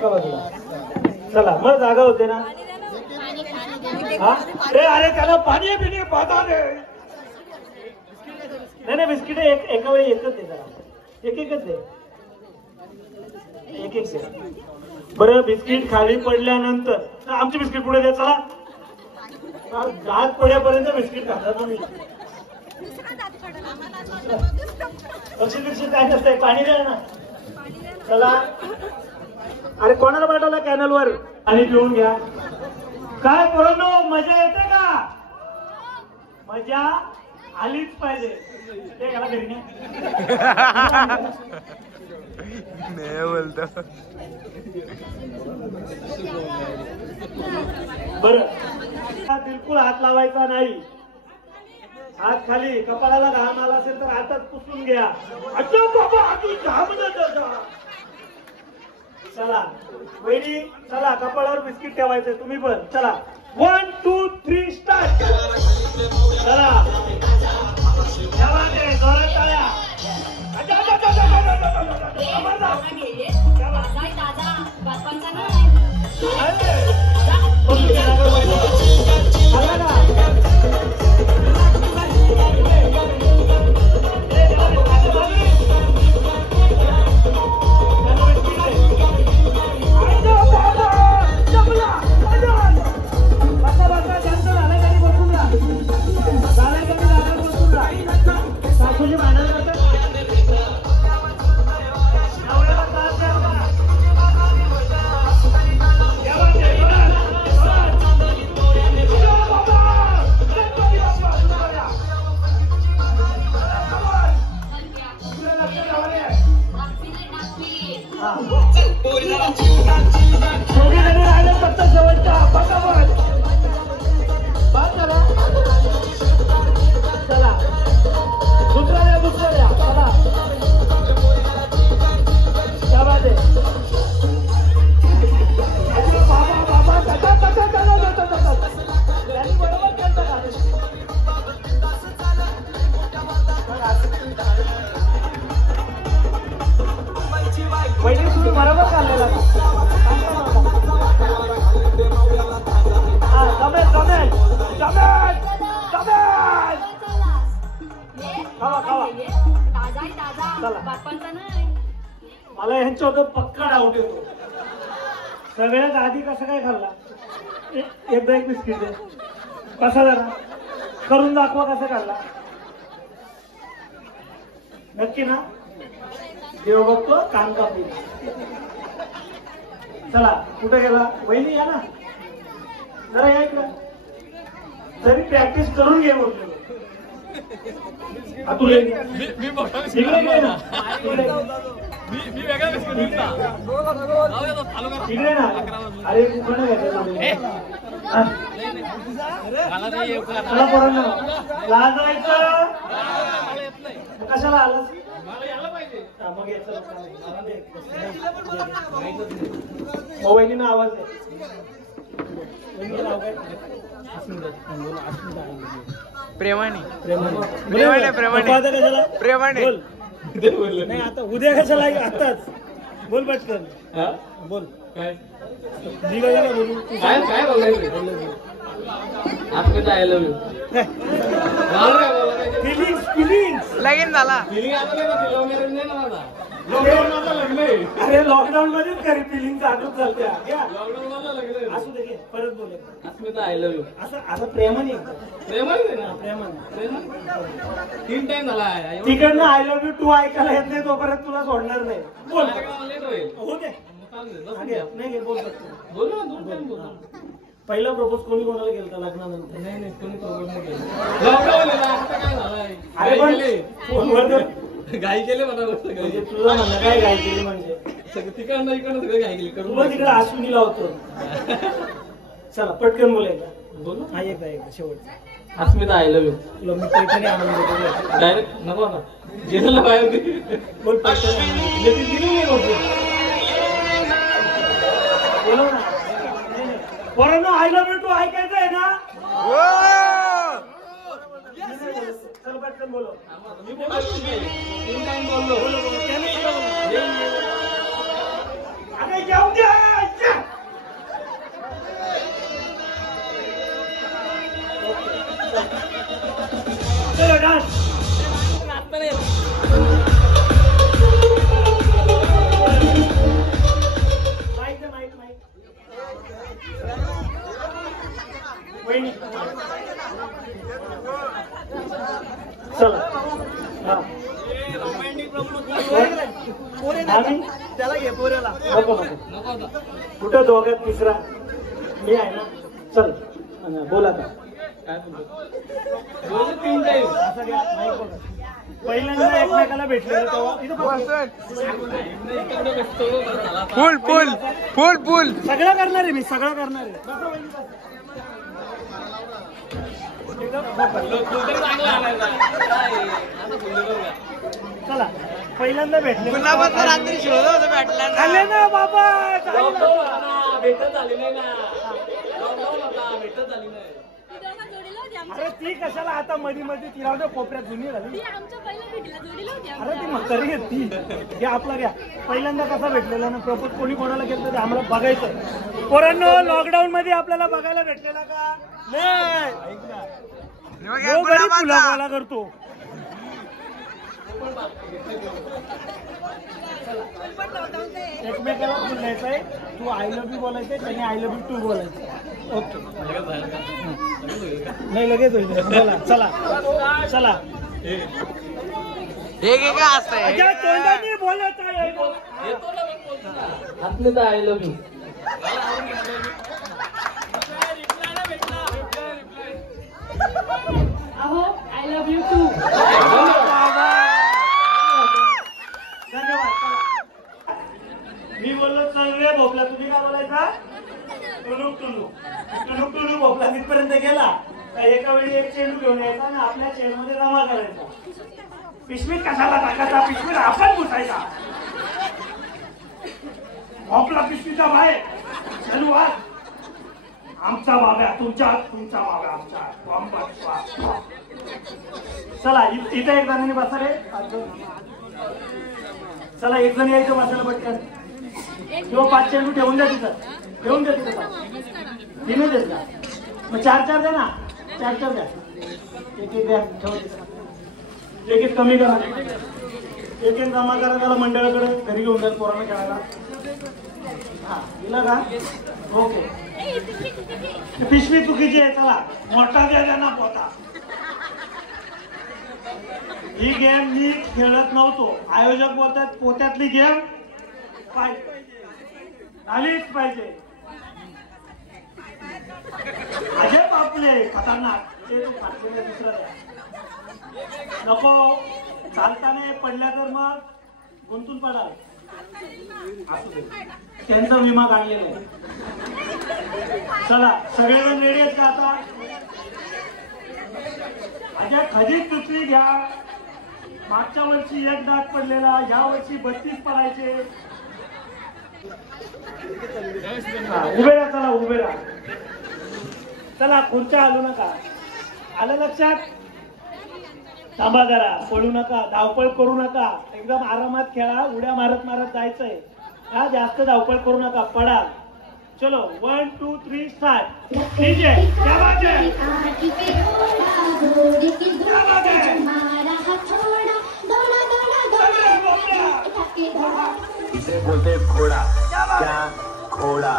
चला मग जागा होते ना. अरे त्याला पाणी पिणी पाहता नाही बिस्किट एका वेळी एकच आहे. जरा एकच आहे. एक बरं बिस्किट खाली पडल्यानंतर आमची बिस्किट पुढे द्या. चला दात पड्यापर्यंत बिस्किट खाता तुम्ही. लक्ष्मी काय नसतंय पाणी द्या ना. चला अरे कोणाला पाठवला कॅनल वर आणि पिऊन घ्या. काय पोरांनो मजा येते का? मजा आलीच पाहिजे. ते घाला घरी नाही बोलतो. बर बिलकुल हात लावायचा नाही. हात खाली. कपाळाला घाम आला असेल तर हातात पुसून घ्या. अच्छा बाबा अजून घाम जाता. चला वहिनी चला कपाळावर बिस्किट ठेवायचंय तुम्ही पण. चला 1 2 3 स्टार्ट. चला जोरात टाळ्या. पहिले तुम्ही बरोबर चाललेला मला यांच्यावर पक्का डाऊट येतो. सगळ्यात आधी कसं काय खाल्ला? एकदा एक बिस्किट दे. कसा जरा करून दाखवा कसं खाल्ला. नक्की ना? देव बघतो कान कापी. चला कुठे गेला? वहिनी या ना जरा या इकडं. तरी प्रॅक्टिस करून घे बोलतो. इकडे ना. अरे कुठं लाजायचं कशाला आलंस? वहिनीना आवाज आहे. प्रेमाने प्रेमाने प्रेमाने प्रेमाने नाही आता उद्या कशाला आताच बोल पटकन. बोल काय बोलू. काय बोलायचं? I love you. लगीन झाला. अरे लॉकडाऊन मध्येच खरी फिलिंग चालूच चालते. असू दे परत बोल. आय लव्ह यू असं प्रेमाने तीन टाइम झाला. तिकडनं आय लव्ह यू 2 ऐकायला येत नाही तोपर्यंत तुला सोडणार नाही. बोल हो दे. नाही बोल बोल. पहिला प्रपोज कोणी कोणाला केला लग्नानंतर? नाही कोणी प्रपोज नाही केला. अरे पण फोनवर घाई केले मला. तुला म्हणलं काय घाई केली म्हणजे? तिकडनं इकडनं सगळं घाई केली. तुला तिकडे आसुनी लावतो. चला पटकन बोलायचं. बोल हा एकदा शेवट. अस्मिता आय लव्ह यू. तुला मी पैठणी आणून देतो. डायरेक्ट नको आता जेलला बाहेर बोल पैठणी बोला ना. पोरांनो आय लव्ह यू 2 ऐकायचं आहे ना? चल पटकन बोलो. तीन टाइम बोललो. अरे जाऊ द्या. वहिनी चला हा आम्ही त्याला घे पोऱ्याला नको नको कुठं दोघात तिसरा मी आहे ना चल बोला का पहिल्यांदा एकमेकाला भेटलेलं फुल फुल फुल फुल सगळं करणार आहे मी सगळं करणार आहे चला पहिल्यांदा भेटले रात्री शोधत भेटला आले ना बाबा भेटत झाली नाही ना भेटत झाली नाही अरे ती कशाला आता मध्ये मध्ये ती राहू दे कोपऱ्यात जुनी झाली अरे ती म्हातारी आहे ती घ्या आपला घ्या पहिल्यांदा कसा भेटलेला ना प्रपोज कोणी कोणाला केलं ते आम्हाला बघायचं पोरांनो लॉकडाऊन मध्ये आपल्याला बघायला भेटलेला का नाही फुला करतो एकमेकाला फुल द्यायचंय तू आय लव्ह यू बोलायचंय त्याने आय लव्ह यू टू बोलायचं ओके नाही लगेच होईल चला चला चला हे काय असतंय तोंडाने बोलत आहे आपलं तर आय लव्ह यू अहो आय लव्ह यू टू धन्यवाद मी बोललो चल रे भोपला तुम्ही काय बोलायचा टुनुक टुनुक टुनुक टुनुक भोपला तिथपर्यंत गेला एका वेळी एक चेंडू घेऊन यायचा आणि आपल्या चेंडूमध्ये जमा करायचा पिशवीत कशाला टाकायचा पिशवीत आपण घुसायचा भोपला पिशवीचा बाहेर चलू आज आमचा बाब्या तुमच्या तुमचा बाब्या आमच्या चला इथे एक जणांनी बसा रे चला एक जण यायचं बसायला पटकन किंवा 5 चेंडू ठेवून द्या तिथं ठेवून द्या तिथं तीनच देत का मग 4-4 द्या ना 4-4 द्या एक द्या ठेव एक कमी करा एक जमा करा त्याला मंडळाकडे घरी घेऊन जाईल पोरांना खेळायला हा दिला का ओके पिशवी चुकीची आहे चला मोठा द्या त्यांना पोता ही गेम मी खेळत नव्हतो आयोजक बोलतात पोत्यातली गेम आलीच पाहिजे अजय बापले खतरनाक दुसरा नको चालताना पडल्या तर मग गुंतून पडाल त्यांचा विमा काढलेला आहे चला सगळेजण रेडी आहेत का आता अजय खजीच दुसरी घ्या मागच्या वर्षी 1 डाग पडलेला या वर्षी 32 पडायचे उभे राहा चला उभे राहा चला खुर्च्या हलू नका आलं लक्षात थांबा जरा पळू नका धावपळ करू नका एकदम आरामात खेळा उड्या मारत मारत जायचंय हा जास्त धावपळ करू नका पडा चलो 1 2 3 स्टार्ट डीजे क्या बात है क्या बात है इसे बोलते घोड़ा क्या घोड़ा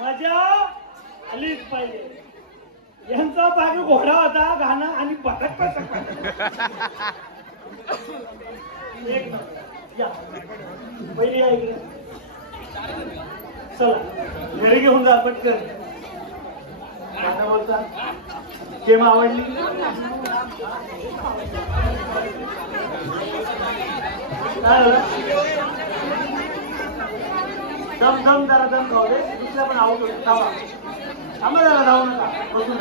मजा आलीच पाहिजे यांचा भाग घोडा होता गाणं आणि बटक एक या पहिली या इकडे चला घरी घेऊन जा पटकन काय बोलता गेम आवडली दम दम जरा दम खाऊ दे दुसऱ्या पण आऊट होईल थांबा थांबा जरा धावू नका बसून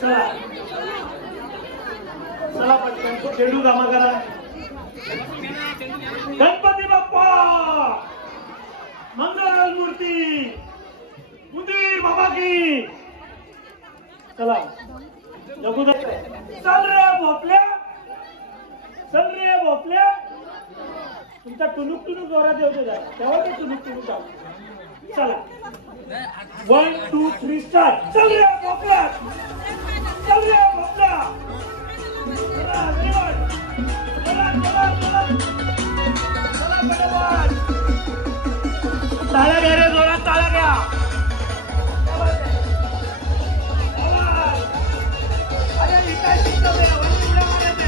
चला चला पटकन चेंडू जमा करा गणपती बाप्पा मंगल मूर्ती उंदीर बाबा की चला जगू दे चल रे भोपल्या चल रे भोपल्या तुमचा टुनुक टुनुक जोरात येऊ दे तेव्हा ते टुनुक टुनुक आव चला 1 2 3 स्टार्ट चल रे भोपल्या चल रे भोपल्या चला निवाड चला चला चला चला पटपट ताळ्या घ्या रे जोरात ताळ्या घ्या अरे इकडे शिकतो रे उड्या मारायचे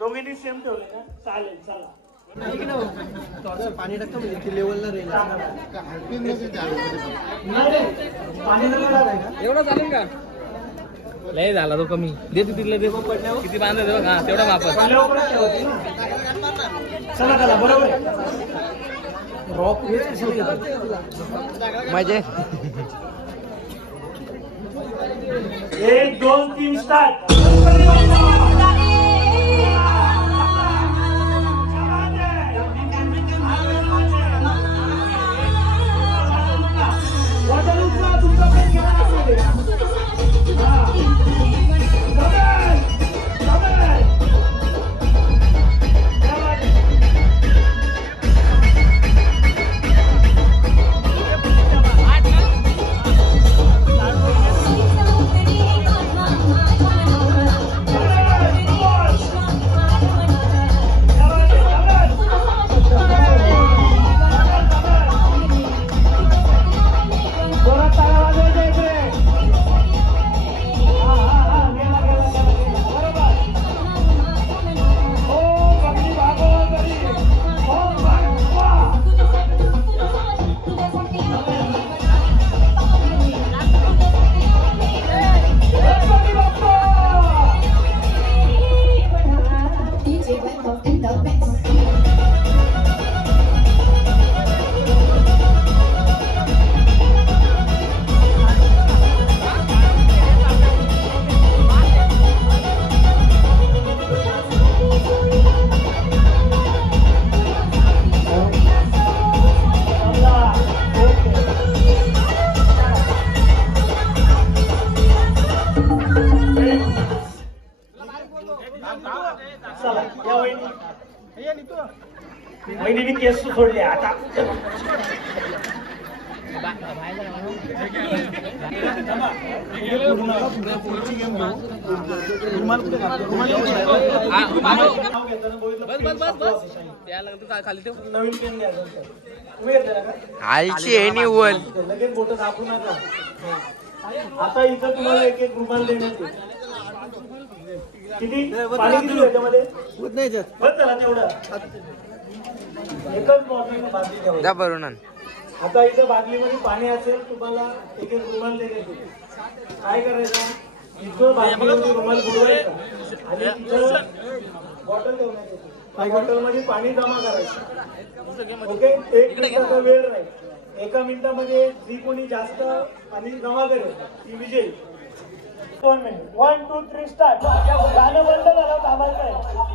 दोघींनी सेम ठेवले ना चालेल चला पाणी टाकतो म्हणजे लेवलला रेल एवढं चालेल का लय झाला तो कमी दे तिथले दे किती बांधायचं बघ हा तेवढा वापर चला चला बरोबर रॉक मजे 1 2 3 स्टार्ट चला या वहिनी केस सोडले आता नवीन पेन घ्यायचं तुम्ही घेतलं का आईची आहे निवल लगेच बोट दाखवू नका आता इथं तुम्हाला एक एक रुमाल देण्यात येईल किती पाणी किती याच्यामध्ये होत नाही बस चला तेवढं एकच बॉटल बादली ठेवा जा भरून आण. आता इथं बादलीमध्ये पाणी असेल तुम्हाला एक एक रुमाल देण्यात येईल काय करायचं इथं बादलीमध्ये रुमाल बुडवायचा आणि तिथं बॉटल ठेवण्यात येते त्या बॉटलमध्ये पाणी जमा करायचं ओके 1 मिनिटाचा वेळ राहील 1 मिनिटामध्ये जी कोणी जास्त पाणी जमा करेल ती विजेल 2 मिनिट 1 2 3 स्टार्ट गाणं बंद झालं थांबायचं आहे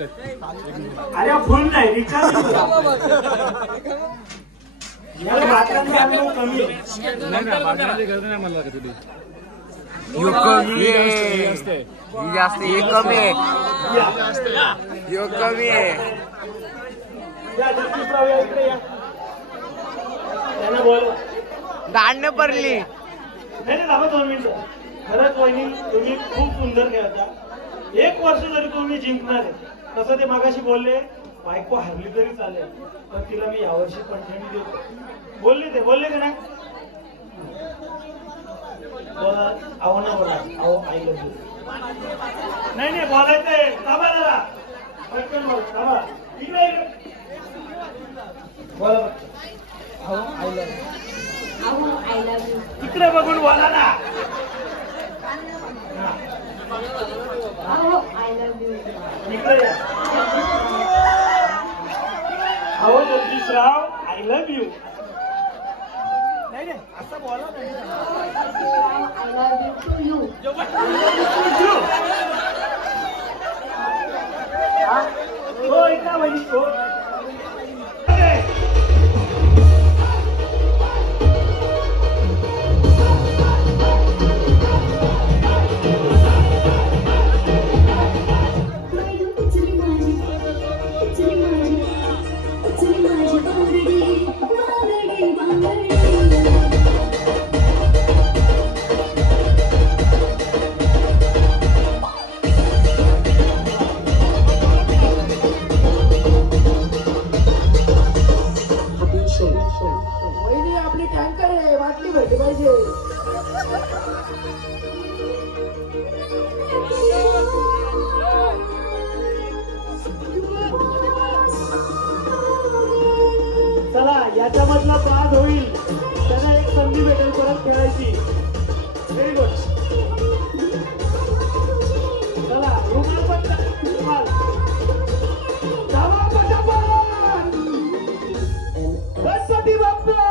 अरे फुल नाही रिचार्ज याला बाटल्यांचा अनुभव कमी आहे. यो कमी आहे ही जास्त हे कमी आहे यो कमी आहे या जगदीशराव या इकडे या त्यांना बोल दांड पडली नाही थांबा 2 मिनिटं. खरंच वहिनी तुम्ही खूप सुंदर खेळता. 1 वर्ष जरी तुम्ही जिंकणार आहे तसं ते मागाशी बोलले बायको हरली तरी चालेल पण तिला मी यावर्षी पंचमी देतो बोलले का नाही बोला अहो ना बोला अहो आई लव्ह यू नाही बोलायचंय थांबा जरा पटकन बोल थांबा इकडे बोला अहो I love you Oh, I love you. इकडे बघून बोला ना Oh, I love you. इकडे या अहो जगदीशराव आय लव्ह यू नाही असं बोला नाही I love you to you. हो ऐका वहिनी हो वहिनी आपली टँकर आहे बाटली भरली पाहिजे. चला याच्यामधला बाद होईल त्यांना एक संधी भेटेल परत खेळायची. Very good. चला रुमाल पण रुमाल धावा पटापट. गणपती बाप्पा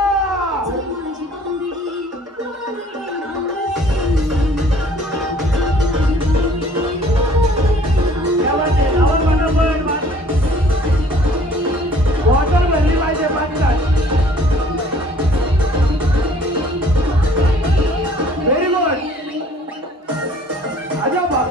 बॉटल भरली पाहिजे पाठीला. Very good. अजब बाप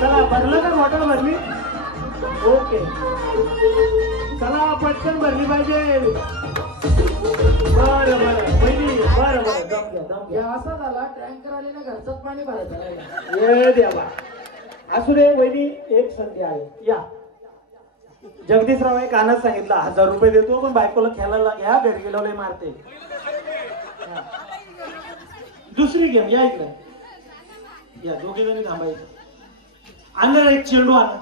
चला भरलं का बॉटल भरली ओके. चला पटकन भरली पाहिजे. बरं वहिनी बरं दम घ्या. असा झाला टँकर आले ना घरचाच पाणी भरायचं. ये देवा असू दे वहिनी एक संधी आहे या. जगदीशराव हे कानात सांगितलं 1000 रुपये देतो पण बायकोला खेळायला घ्या घरी गेलो मारते. दुसरी गेम या इकडे या दोघे जणी थांबायचे. आणलं एक चेंडू आणा.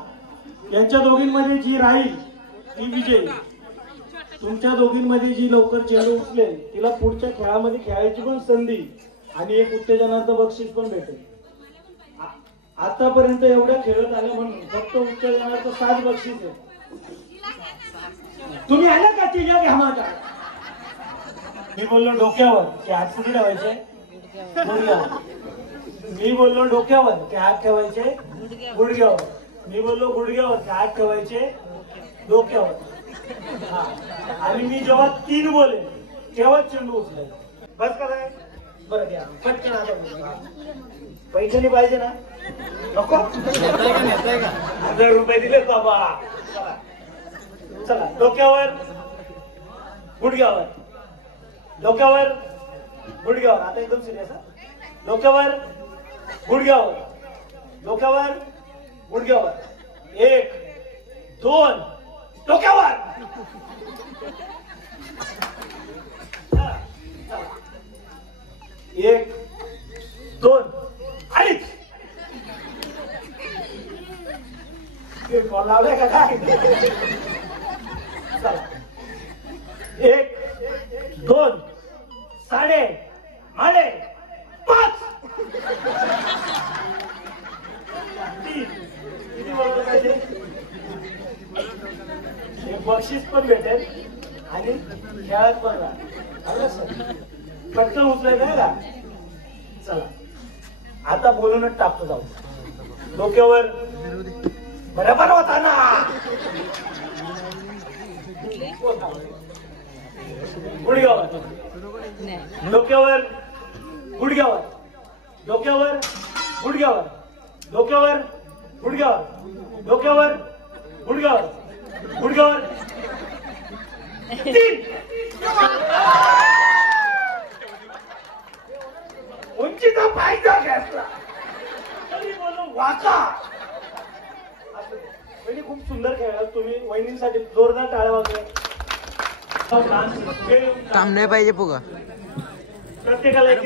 यांच्या दोघींमध्ये जी राहील ती विजयी. तुमच्या दोघींमध्ये जी लवकर चेंडू उचलेल तिला पुढच्या खेळामध्ये खेळायची पण संधी आणि एक उत्तेजनाचं बक्षीस पण भेटेल. आतापर्यंत एवढ्या खेळत आल्या म्हणून फक्त उत्तेजनाचं 7 बक्षीस आहे. तुम्ही आला का तिच्या घ्या माझा. मी बोललो डोक्यावर की हात कुठे ठेवायचे गुडघ्यावर. मी बोललो डोक्यावर की हात ठेवायचे गुडघ्यावर. मी बोललो गुडघ्यावर की हात ठेवायचे डोक्यावर. आणि मी जेव्हा 3 बोले तेव्हा चेंडू उचलाय. बस काय बरं घ्या पटकन. आता पैसे नाही पाहिजे ना नको. 1000 रुपये दिले बाबा. चला डोक्यावर गुडघ्यावर डोक्यावर गुडघ्यावर. आता एकदम सिरियस. डोक्यावर गुडघ्यावर डोक्यावर गुडघ्यावर. 1 2 डोक्यावर. 1 2 अडीच. लावलाय का काय. 1 2 साडे माडे खेळात पण पटकन उचलायचं आहे का? चला आता बोलूनच टाकतो जाऊ. डोक्यावर बरोबर होता ना. गुडघ्यावर डोक्यावर गुडघ्यावर डोक्यावर गुडघ्यावर डोक्यावर गुडघ्यावर डोक्यावर गुडघ्यावर गुडघ्यावर. 3 उंचीचा फायदा घेतला तरी बोलू वाचा. वहिनी खूप सुंदर खेळला तुम्ही. वहिनींसाठी जोरदार टाळ्या वाजवा. काम नाही पाहिजे फुगा. प्रत्येकाला एक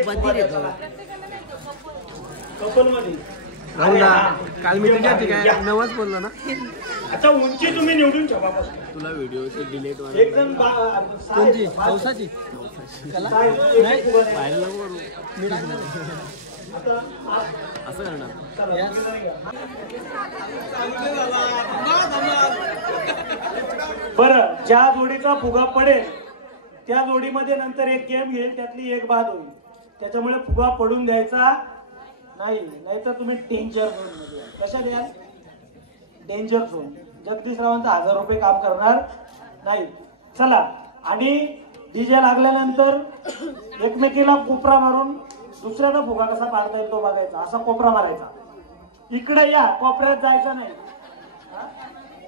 कपल मध्ये काल मी तुझ्या ठिकाणी नवच बोललो ना. आता उंची तुम्ही निवडून ठेवा. तुला व्हिडिओ डिलीट एक जण कोणती चौसाची असं करणार. बरं ज्या जोडीचा फुगा पडेल त्या जोडीमध्ये नंतर एक गेम घेईल. त्यातली एक बाद होईल. त्याच्यामुळे फुगा पडून द्यायचा नाही. नाहीतर तुम्ही डेंजर झोन मध्ये. कशात याल? Danger zone. जगदीश रावांचा 1000 रुपये काम करणार नाही. चला आणि डीजे लागल्यानंतर एकमेकीला कोपरा मारून दुसऱ्याचा फुगा कसा पाडता येईल तो बघायचा. असा कोपरा मारायचा. इकडे या कोपऱ्यात जायचं नाही.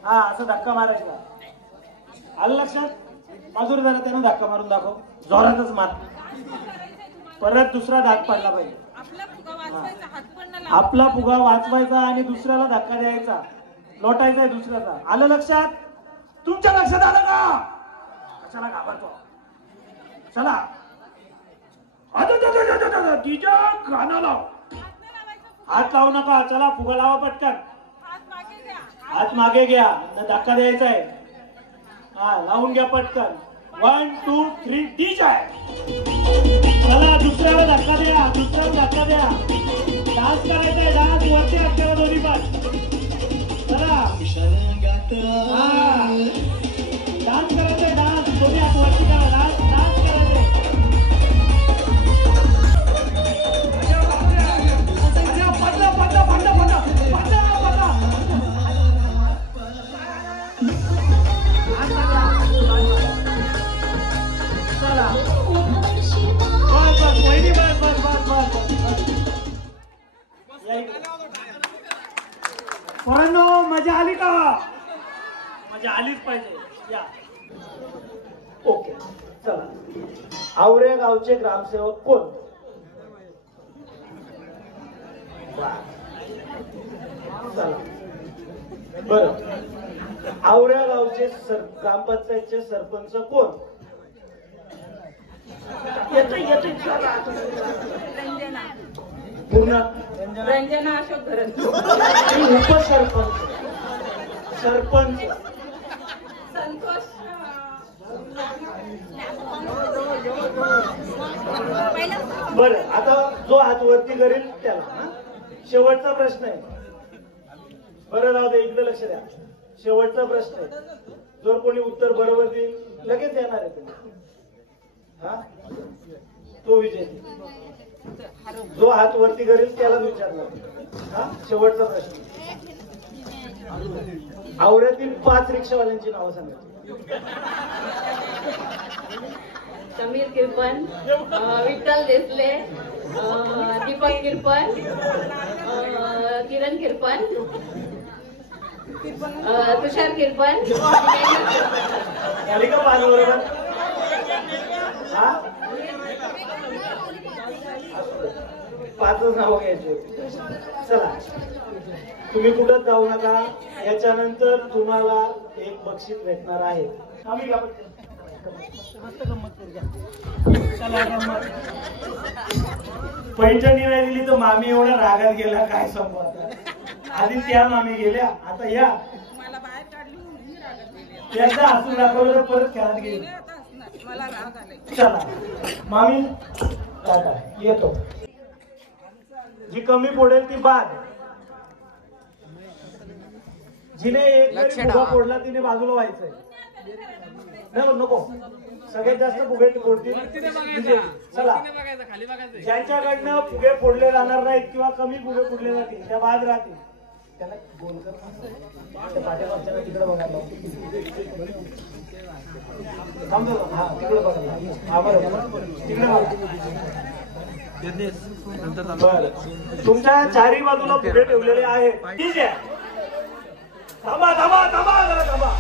हा असं धक्का मारायचा. आलं लक्षात? माधुरी झाला त्यानं धक्का मारून दाखव. जोरातच मार. परत दुसरा धाक पडला पाहिजे. आपला फुगा वाचवायचा आणि दुसऱ्याला धक्का द्यायचा. लोटायचा आहे दुसऱ्याचा. आलं लक्षात? तुमच्या लक्षात आलं का? कशाला घाबरतो? चला तिच्या कानाला हात लावू नका. चला फुगा लावा पटकन. हात मागे घ्या. धक्का द्यायचा आहे. हा लावून घ्या पटकन. 1 2 3 डीजे. चला दुसऱ्याला धक्का द्या. दुसऱ्याला धक्का द्या. डान्स करायचा आहे. डान्स वरती हात करा दोन्ही पण. चला डान्स करायचा आहे. डान्स दोन्ही हात वरती करा. डान्स डान्स करायचे. पडला पडला पडला पडला पडला पडला. चला बस बस वहिनी बस बस बस बस पोरांनो मजा आली का? मजा आलीच पाहिजे. या ओके चला. आवरे गावचे ग्रामसेवक कोण? चला बर. आवऱ्या गावचे ग्रामपंचायतचे सरपंच कोण? पूर्ण रंजना अशोक धरण. उपसरपंच सरपंच संतोष बर. आता जो हात वरती करेल त्याला. शेवटचा प्रश्न आहे. बरं जाऊ दे. इकडे लक्ष द्या. शेवटचा प्रश्न आहे. जर कोणी उत्तर बरोबर देईल लगेच येणार आहे तुम्ही. हा तो विजय. जो हात वरती करेल त्याला विचारणार. हा शेवटचा प्रश्न. आवऱ्यातील 5 रिक्षावाल्यांची नावं सांगायची. समीर किरपन, विठ्ठल देसले, दीपक किरपन, किरण किरपन, तुषार किरपन. झाली का 5 बरोबर? हा 5च नाव घ्यायची होती. चला तुम्ही कुठं जाऊ नका. याच्यानंतर तुम्हाला एक बक्षीस भेटणार आहे. आम्ही मस्त गंमत करूया. चला गंमत. पैठणी नाही दिली तर मामी एवढा रागात गेला काय सांगू आता. आधी त्या मामी गेल्या आता या. एकदा हसून दाखवलं तर परत खेळात गेली. चला मामी टाटा येतो. जी कमी पडेल ती बाद. जिने एक फुगा फोडला तिने बाजूला व्हायचंय. नको सगळ्यात जास्त फुगे फोडतील म्हणजे चला खाली बघायचं ज्यांच्याकडनं फुगे फोडले जाणार नाहीत किंवा कमी फुगे फोडले जातील त्या बाद राहतील त्याला गोल कर पाठीमागच्या तिकडे बघायला थांबतो हा तिकडे बघायला हा बरोबर तिकडे बरं तुमच्या चारही बाजूला फुगे ठेवलेले आहेत ठीक आहे थांबा थांबा थांबा जरा थांबा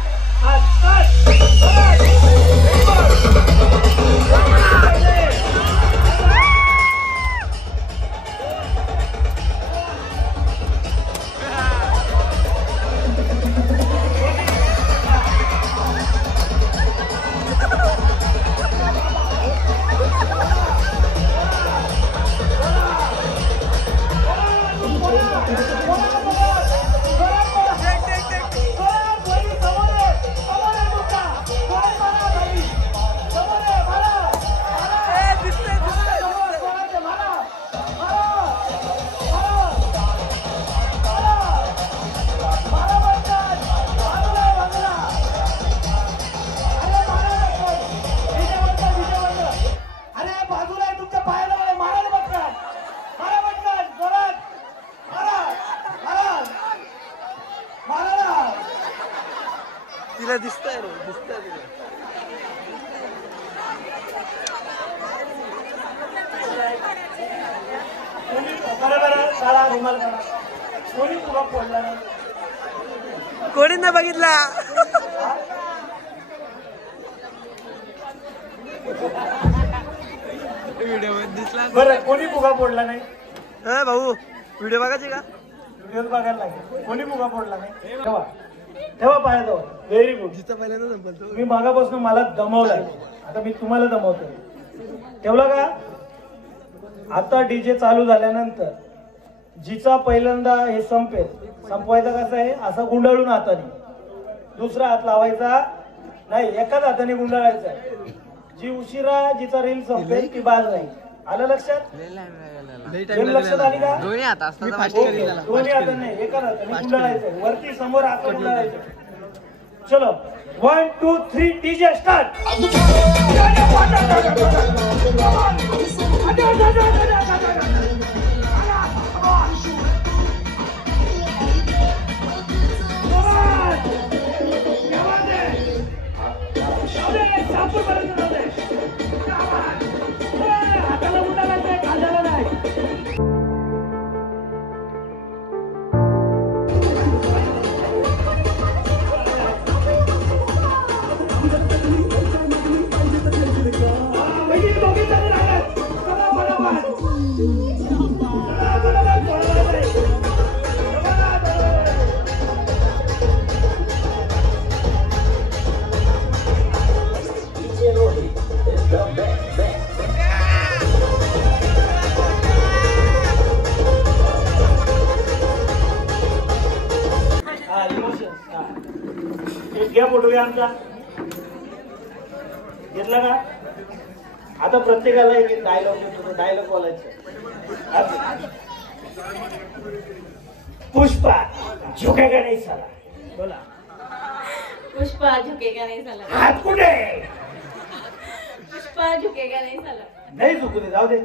तिला दिसतंय रे दिसतंय तिला कोणी नाही बघितला व्हिडिओ दिसला बरं कोणी फुगा फोडला नाही भाऊ व्हिडिओ बघायचे का व्हिडिओ बघायला लागेल कोणी फुगा फोडला नाही ठेवा ठेवा पायाजवळ व्हेरी गुड जिथं पहिल्यांदा संपल तुम्ही मागापासून मला दमवलाय आता मी तुम्हाला दमवतोय ठेवला का आता डीजे चालू झाल्यानंतर जिचा पहिल्यांदा हे संपेल संपवायचा कसा आहे असा गुंडाळून हाताने दुसरा हात लावायचा नाही एकाच हाताने गुंडाळायचा जी उशिरा जिचा रील संपेल ती बाद राहील आलं लक्षात लक्षात आली का दोन्ही हात असतात दोन्ही हाताने नाही एकाच हाताने गुंडाळायचं वरती समोर हात गुंडाळायचं चलो 1 2 3 डीजे स्टार्ट हाताला गुंडाळायचंय काढायला नाही घ्या फोटो घ्या आमचा घेतला का आता प्रत्येकाला एक डायलॉग देतो डायलॉग बोलायचं पुष्पा झुकेगा नहीं साला बोला पुष्पा झुकेगा नहीं साला हात कुठे पुष्पा झुकेगा नहीं साला नाही झुकू दे जाऊ दे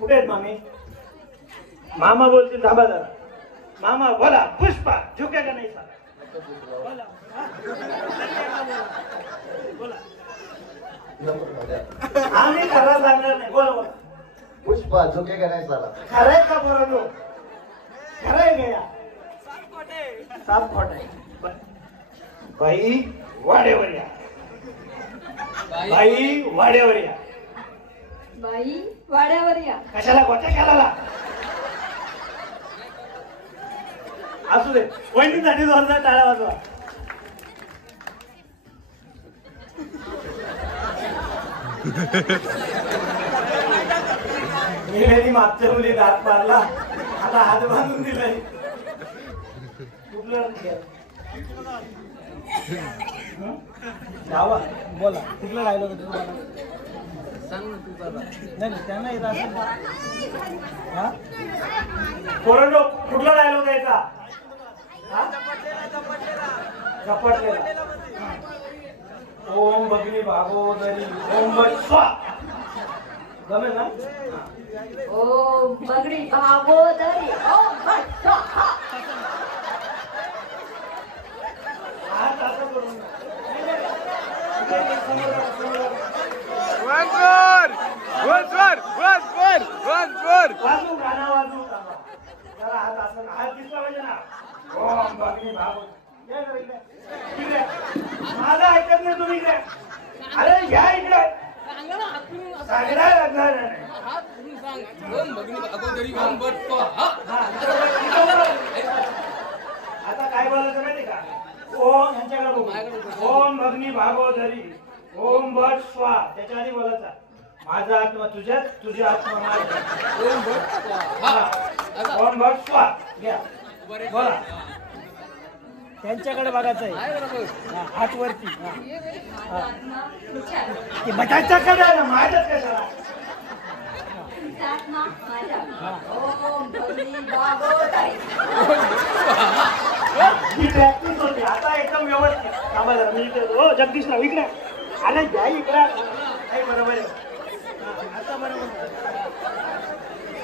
कुठे आहेत मामी मामा बोलतील थांबा जरा मामा बोला पुष्पा झुकेगा नहीं साला बोला बोला आम्ही खरा सांगणार नाही बोला बोला पुष्पा झुकेगा नाही साला खरंय का बरोबर खरंय का या साप खोट आहे बाई वाड्यावर या बाई वाड्यावर या बाई वाड्यावर या कशाला गोट्या केला असू दे वहिनीसाठी जोरदार टाळ्या वाजवा मी मागच्या मुली दात मारला आता हात बांधून दिलाय जावा बोला कुठला डायलॉग सांग ना तू नाही त्यांना येत असेल पोरांनो कुठला डायलॉग द्यायचा झपटलेला ओम भगनी भागोदरी ओम भट स्वा जमेल ना ओम बगडी भागोदरी ओम भट स्वाहा. हात असं करून वाजू गाणं वाजू जरा हात असं हात दिसला पाहिजे ना. ओम भगनी भागोदरी या जरा इकडे. इकडे माझं ऐकत नाही तुम्ही इकडे. अरे या इकडे सांगणार लागणार नाही. आता काय बोलायचं माहिती का. ओम यांच्याकडे बघू. ओम भगनी भागोदरी ओम भट स्वा. त्याच्या आधी बोलायचा माझा आत्मा तुझ्यात तुझी आत्मा माझ्या. ओम भट स्वा घ्या बोला. त्यांच्याकडे बघायचं आहे हात वरती. बटाच्याकडे माझ्याच कशाला. आत्मा माझ्या. ओम बगडी भागोदरी. ही प्रॅक्टिस होती आता एकदम व्यवस्थित. थांबा जरा मी इथे. हो जगदीशराव इकडे. अरे घ्या इकडे. नाही बरोबर आहे. आता बरोबर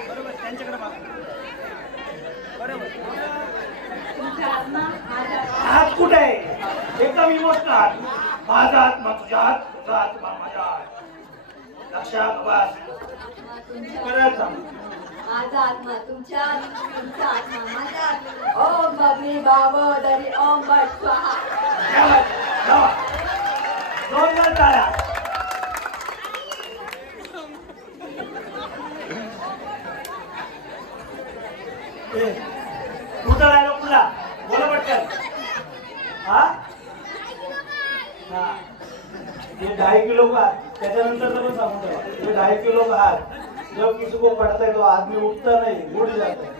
बरोबर त्यांच्याकडे बघा. बरोबर हात कुठे आहे एकदम इमोशनल. माझा आत्मा तुझ्या हात तुझा आत्मा माझ्या हात. लक्षात बस. परत माझा आत्मा तुमच्या तुमचा आत्मा माझ्या. ओम बगडी भागोदरी ओम भट स्वाहा. जोरदार टाळ्या. कुठं राहिलो कुठला बोला पटकन. हा हा ये 2.5 किलो का त्याच्यानंतर पण सांगून ठेवा. ये 2.5 किलो का हाथ जब किसी को पड़ता है तो आदमी उठता नहीं उठ जाता है.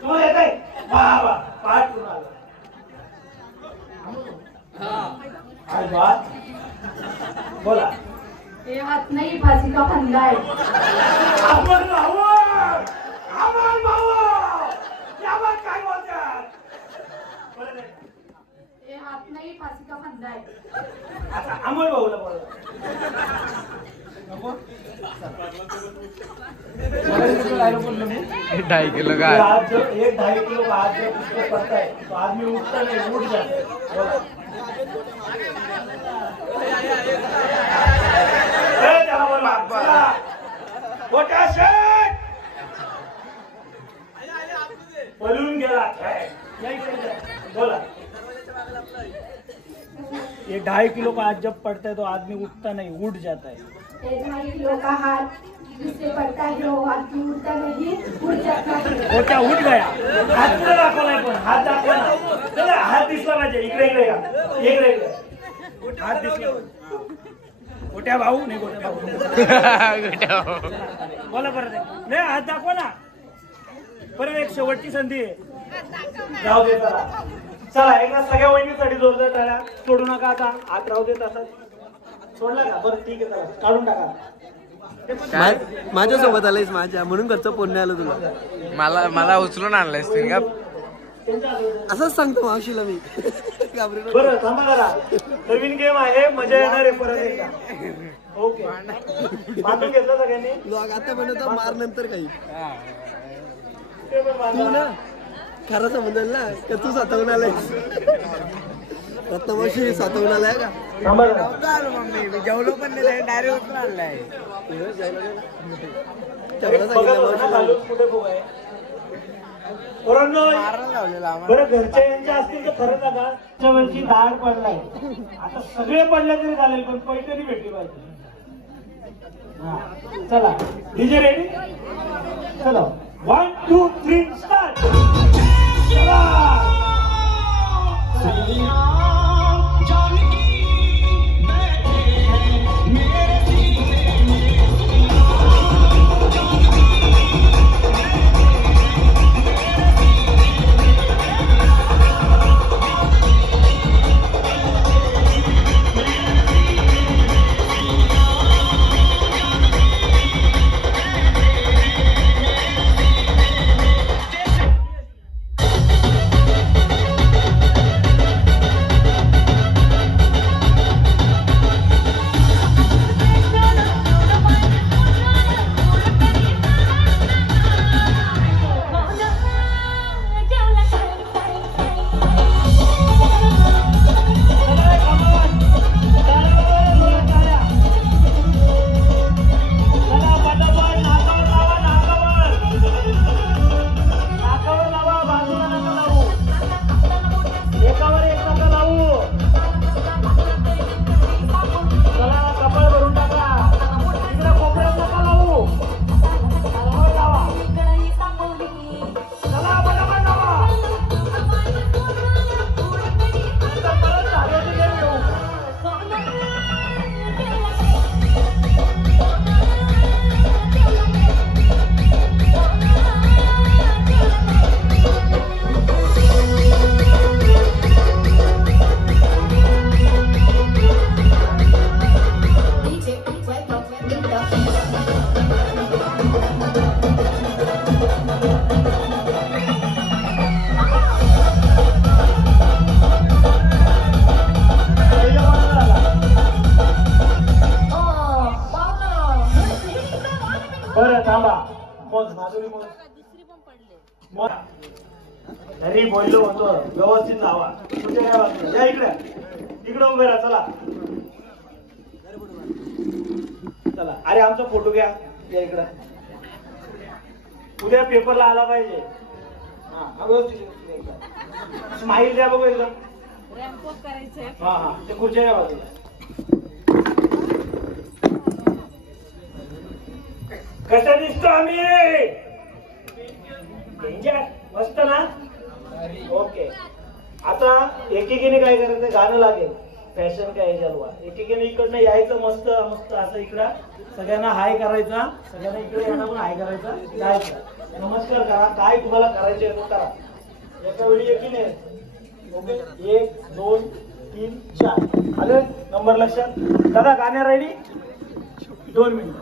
तुम्हाला येत आहे वाह वाह पाठ करून आला. अरे बात बोला. ये हाथ नहीं फांसी का फंदा है. अमर भाऊ यावर काय बोलतात. ये हाथ नहीं फांसी का फंदा है. आता अमर भाऊला बोला नको. 2.5 किलो का आज जब 1-2.5 किलो का आज जब उसको पड़ता है तो आदमी उठता नहीं उठ जाता है. बोला. त्याला बोला चला. मोठा शेठ बलून गेला बोला. ये 2.5 किलो का आज जब पड़ता है तो आदमी उठता नहीं उठ जाता है. ये 2.5 किलो का हाथ जिससे पड़ता है जो आदमी उठता नहीं उठ जाता है. मोठा उठ गया. हात पुढे दाखवलाय पण हात दाखवा ना. चला हात दिसला पाहिजे. इकडे इकडे या. इकडे इकडे हात दिसला. मोठ्या भाऊ नाही मोठ्या भाऊ बोला परत. नाही हात दाखवा ना. परत एक शेवटची संधी आहे. जाऊ दे चला. चला एकदा सगळ्या वहिनीसाठी जोरदार टाळ्या. सोडू नका आता. हात राहू देत असं सोडला का बरं ठीक आहे. चला काढून टाका. माझ्यासोबत आलायस माझ्या म्हणून घरचं फोन नाही आलं तुला. मला उचलून आणलंयस तुम्ही का. असंच सांगतो मावशीला मी. घाबरू बरं थांबा जरा. नवीन गेम आहे मजा येणार आहे परत एकदा. ओके बांधून घेतलं सगळ्यांनी. लोक आता बनवतो मार नंतर काही. ते पण तू बांधा. ना खरं समजेल ना का तू स्वतःहून आलायस. रत्नमावशी स्वतःहून आलाय का. थांबा जरा. जेवलो पण नाही डायरेक्ट उचलून आणलाय. तेवढं बघा सांगितलं बघा ना घालून कुठे फुगा आहे. पोरांनो, बरं घरच्या यांच्या असतील तर खरं सांगा. त्या वेळची दाढ पडलाय. आता सगळे पडले तरी चालेल पण पैठणी भेटली पाहिजे. हा. चला डीजे रेडी. चला 1 2 3 स्टार्ट. चला मोज माधुरी मोज मोज. तरी बोललो होतो व्यवस्थित लावा. कुठे काय वाटलं या इकडे उभे राहा. चला चला. अरे आमचा फोटो घ्या या इकडे. उद्या पेपरला आला पाहिजे. हा व्यवस्थित स्माईल द्या बघू एकदम. हा हा ते खुर्च्या घ्या बाजूला. कसं दिसतो आम्ही डेंजर मस्त ना. ओके आता एकेकीने काय करायचं गाणं लागेल. फॅशन काय चालवा. एकेकीने इकडनं यायचं मस्त मस्त असं इकडं सगळ्यांना हाय करायचा. सगळ्यांना इकडे यांना पण हाय करायचा. जायचं नमस्कार करा. काय तुम्हाला करायचे करा. एका वेळी एकीने. ओके 1 2 3 4 आले नंबर लक्षात. दादा गाण्या रेडी 2 मिनिट.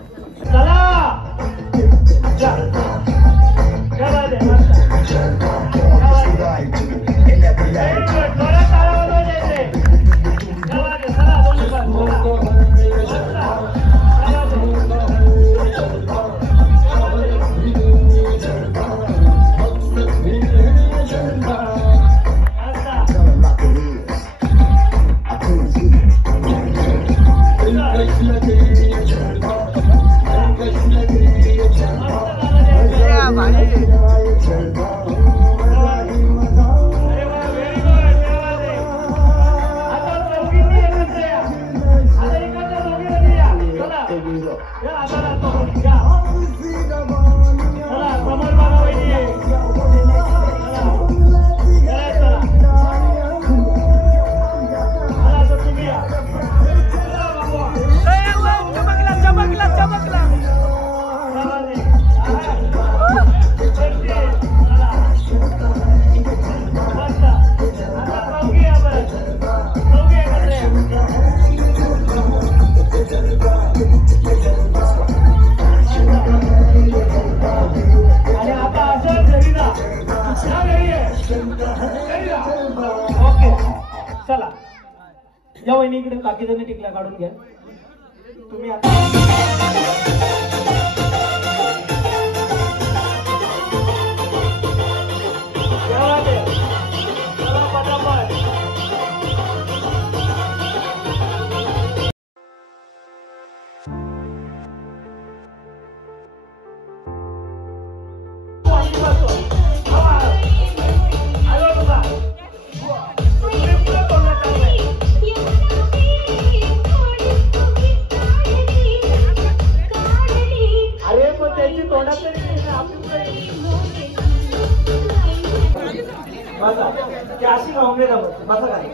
चला या वहिनीकडे बाकीच्यांनी टिकल्या काढून घ्या. तुम्ही आता अशी खाऊन घे बसा काय.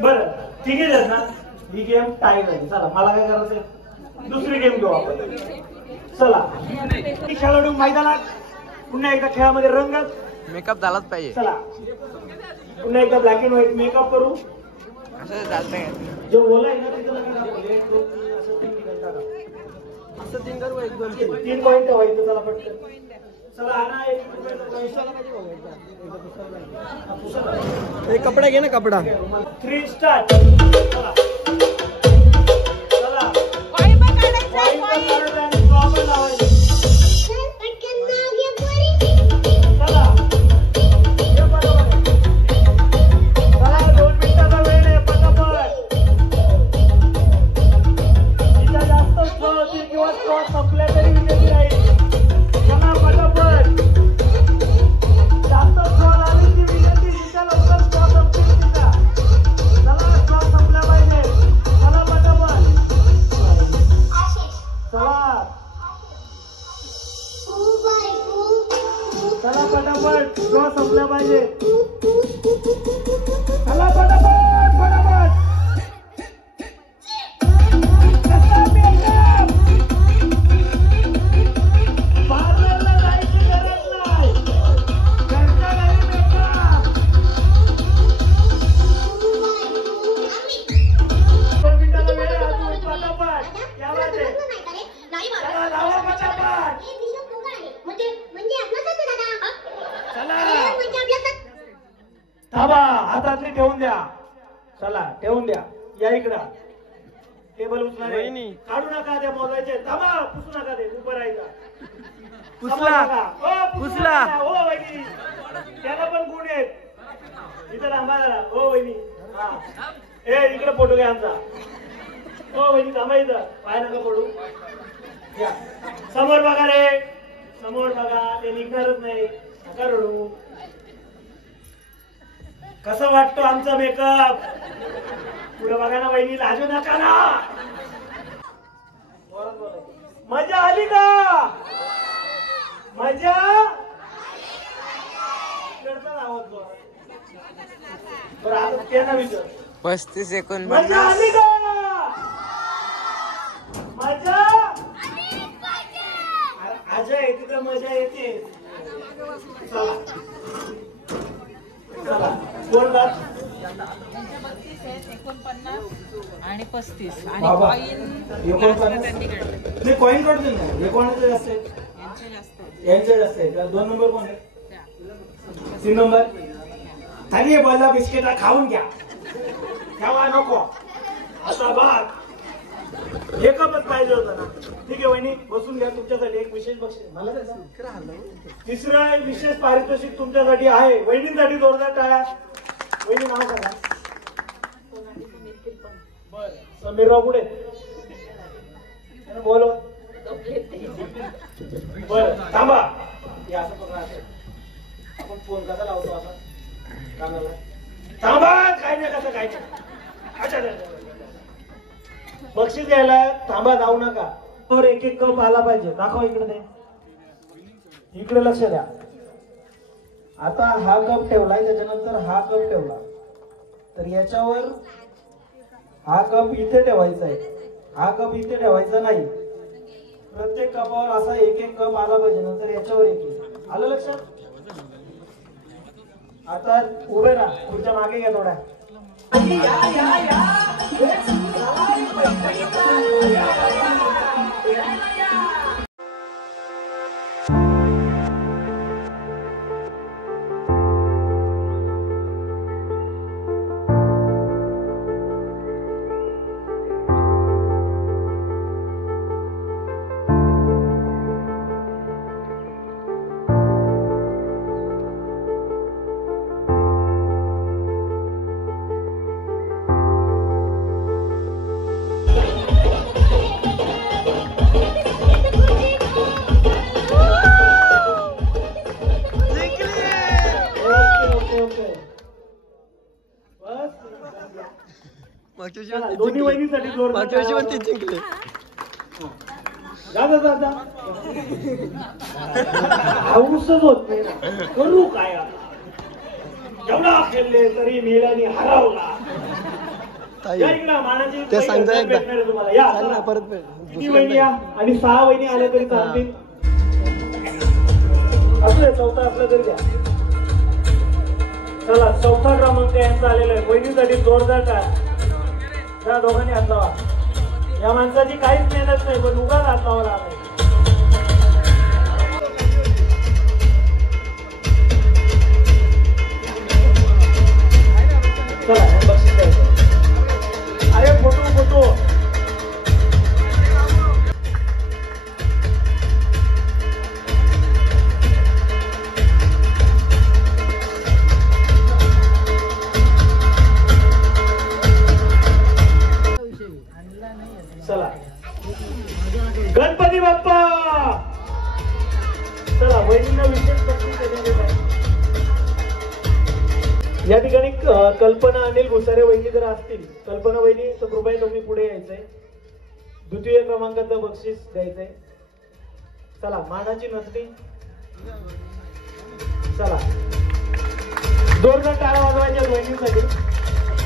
बरं ठीक आहे ना. ही गेम टाईम आहे. चला मला काय करायचं दुसरी गेम घेऊ आपण. चला खेळाडू मैदानात. पुन्हा एकदा खेळामध्ये रंगत मेकअप झालाच पाहिजे. चला पुन्हा एकदा ब्लॅक अँड व्हाईट मेकअप करू. असं चालतंय. जो बोलाय ना तिथं असं 3 पॉईंट ठेवायचं. चला पटकन. चला आणा 1 कपडा घे ना कपडा. 3 स्टार्ट. चला चला संपल्या पाहिजे. चला फटाफट फटाफट. पार्लरला जायची गरज नाही. घरच्या घरी मेकअप. 2 मिनिटाला वेळ आहे अजून. फटाफट या वाजे. चला लावा फटाफट. थांबा हातातली ठेवून द्या. चला ठेवून द्या. या इकडं टेबल उचला रे. वहिनी. काढू नका ते मोजायचे. थांबा, पुसू नका ते उभं राहायचं. पुसला. पुसला. हो वहिनी, त्याला पण गुण आहेत. इथं थांबा जरा. हो वहिनी. हा ए इकडे फोटो घ्या आमचा. हो वहिनी थांबा इथं, पाय नका पडू. या समोर बघा रे, समोर बघा. ते निघणारच नाही. नका रडू. कसं वाटतो आमचा मेकअप? पुढे बघा ना वहिनी, लाजू नका ना. मजा आली का? मजा बरं आता त्यांना विचार. 35 मजा 49. आली का? मजा अजय तिथं मजा येते. चला चला कोण बात? आणि 35 आणि बाबा, कॉइन त्यांनी काढले. नाही कॉइन काढतो ना. हे कोणाचं जास्त आहे? यांचे जास्त आहे. यांचे जास्त आहे का? 2 नंबर कोण आहे? 3 नंबर. खाली बोलला बिस्किट खाऊन घ्या. तेव्हा नको असा भाग एकच पाहिजे होता ना. ठीक आहे वहिनी, बसून घ्या. तुमच्यासाठी एक विशेष बक्षीस. मला तिसरं विशेष पारितोषिक तुमच्यासाठी आहे. वहिनींसाठी जोरदार टाळ्या. वहिनी नाव सांगा. बर समीरराव पुढे बोल. बर थांबा. या असं बघा. आपण फोन कसा लावतो असा कानाला. थांबा. काय नाही कसं काय नाही. अच्छा बक्षीस द्यायला थांबा, जाऊ नका. तर एक एक कप आला पाहिजे. दाखवा इकडे. ते इकडे लक्ष द्या. आता हा कप ठेवलाय, त्याच्यानंतर हा कप ठेवला, तर याच्यावर हा कप इथे ठेवायचा आहे. हा कप इथे ठेवायचा नाही. प्रत्येक कपावर असा एक एक कप आला पाहिजे. नंतर याच्यावर एक. आलं लक्षात? आता उभे राहा. पुढच्या मागे घ्या थोड्या. दोन्ही वहिनीसाठी मागच्या वर्षी पण ते जिंकले. हाऊसच होत नाही ना. करू काय? एवढा खेळले तरी मेल्याने हरवला. या इकडं मानाची ते सांगता एकदा. तुम्हाला. या सांग ना परत. किती वहिनी या आणि 6 वहिनी आल्या तरी चालतील. असले चौथा असला तरी द्या. चला 4था क्रमांक यांचा आलेला आहे. वहिनीसाठी जोरदार टाळ्या. त्या दोघांनी हात लावा. या माणसाची काहीच मेहनत नाही, पण उगाच हात लावा लागला. चला बक्षीस द्यायचं. अरे फोटो फोटो. चला गणपती बाप्पा. चला वहिनींना विशेष बक्षीस देण्यात आहे. या ठिकाणी कल्पना अनिल भुसारे वहिनी जर असतील, कल्पना वहिनी तर कृपया तुम्ही पुढे यायचंय. 2य क्रमांकाचं बक्षीस द्यायचंय. चला मानाची नसती. चला जोरदार टाळ्या वाजवायच्या वहिनीसाठी.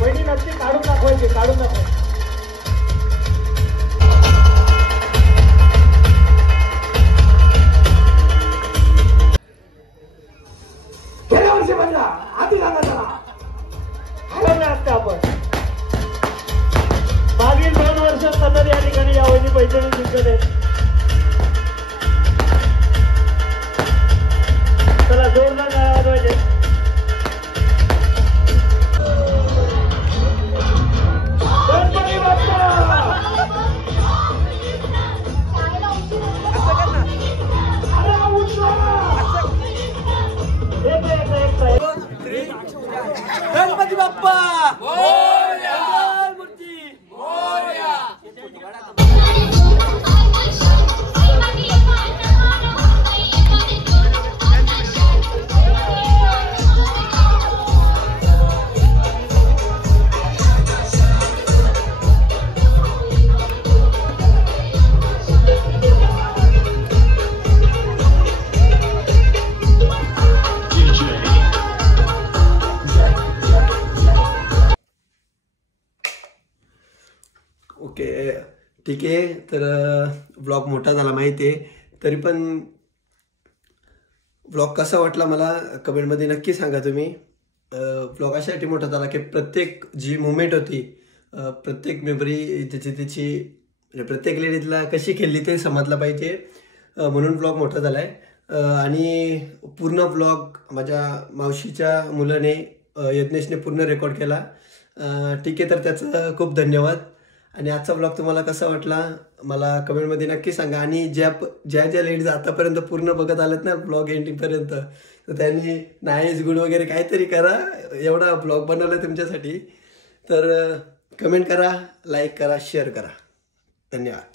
वहिनी नसती काढून दाखवायची. काढून दाखवायची. गेल्या वर्षी म्हणला आधी सांगा त्याला हरवलं असतं आपण. मागील 2 वर्षात सतत या ठिकाणी या वहिनी पैठणी जिंकत आहेत. चला जोरदार टाळ्या वाजवायचे. गणपती ठीक आहे. तर ब्लॉग मोठा झाला माहिती आहे, तरी पण ब्लॉग कसा वाटला मला कमेंटमध्ये नक्की सांगा तुम्ही. ब्लॉग अशासाठी मोठा झाला की प्रत्येक जी मुवमेंट होती, प्रत्येक मेमरी त्याची म्हणजे प्रत्येक लेडीजला कशी खेळली ते समजलं पाहिजे, म्हणून ब्लॉग मोठा झाला आहे. आणि पूर्ण ब्लॉग माझ्या मावशीच्या मुलाने यज्ञेशने पूर्ण रेकॉर्ड केला. ठीक आहे, तर त्याचं खूप धन्यवाद. आणि आजचा ब्लॉग तुम्हाला कसा वाटला मला कमेंटमध्ये नक्की सांगा. आणि ज्या लेडीज आतापर्यंत पूर्ण बघत आल्यात ना ब्लॉग एंडिंगपर्यंत, तर त्यांनी नाईस गुड वगैरे काहीतरी करा, एवढा ब्लॉग बनवला तुमच्यासाठी. तर कमेंट करा, लाईक करा, शेअर करा. धन्यवाद.